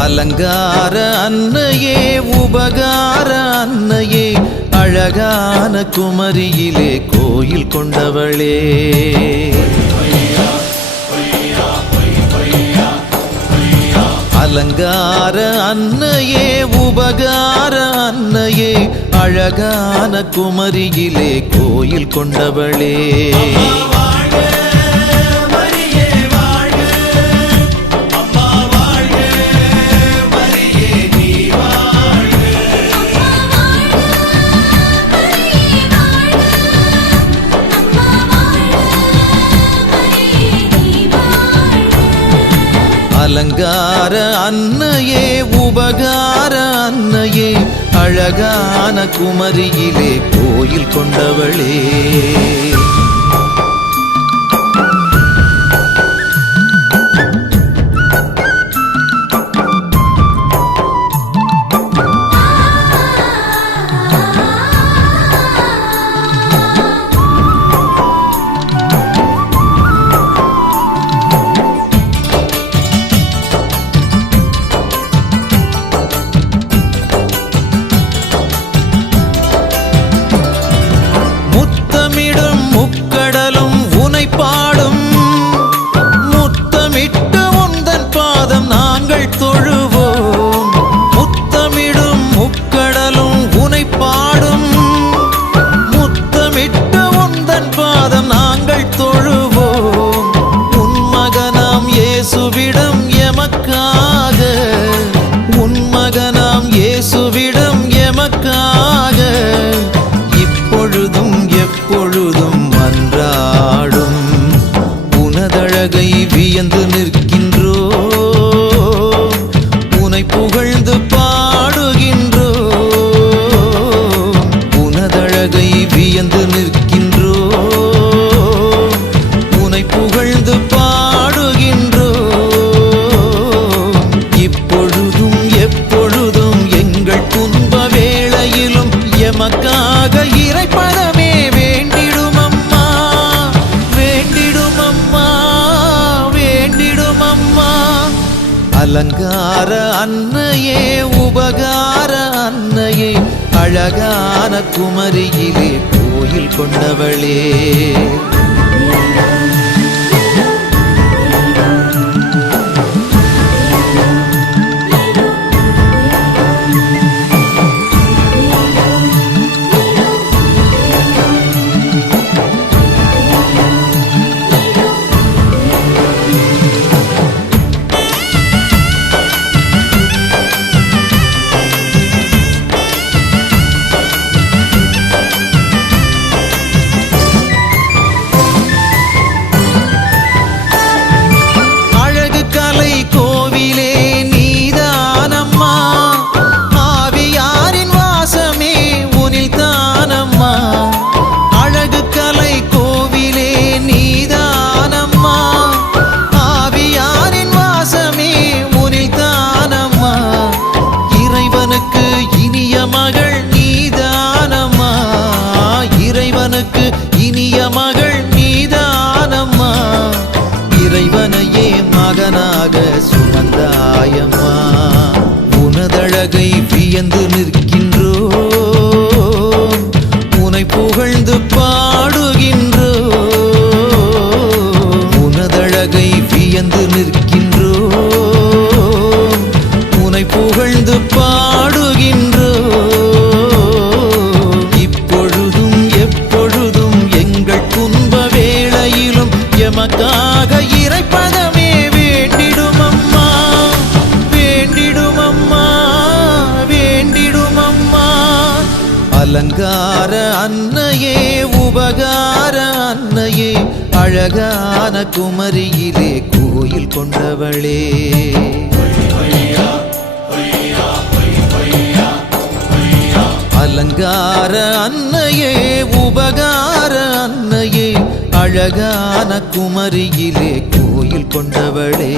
அலங்கார அன்னையே உபகார அன்னையே அழகான குமரியிலே கோயில் கொண்டவளே. அலங்கார அன்னையே உபகார அன்னையே அழகான குமரியிலே கோயில் கொண்டவளே. அலங்கார அன்னையே உபகார அன்னையே அழகான குமரியிலே கோயில் கொண்டவளே. அலங்கார அன்னையே உபகார அன்னையே அழகான குமரியிலே கோயில் கொண்டவளே. சுமந்தாயம்மா. அலங்கார அன்னையே உபகார அன்னையே அழகான குமரியிலே கோயில் கொண்டவளே. அலங்கார அன்னையே உபகார அன்னையே அழகான குமரியிலே கோயில் கொண்டவளே.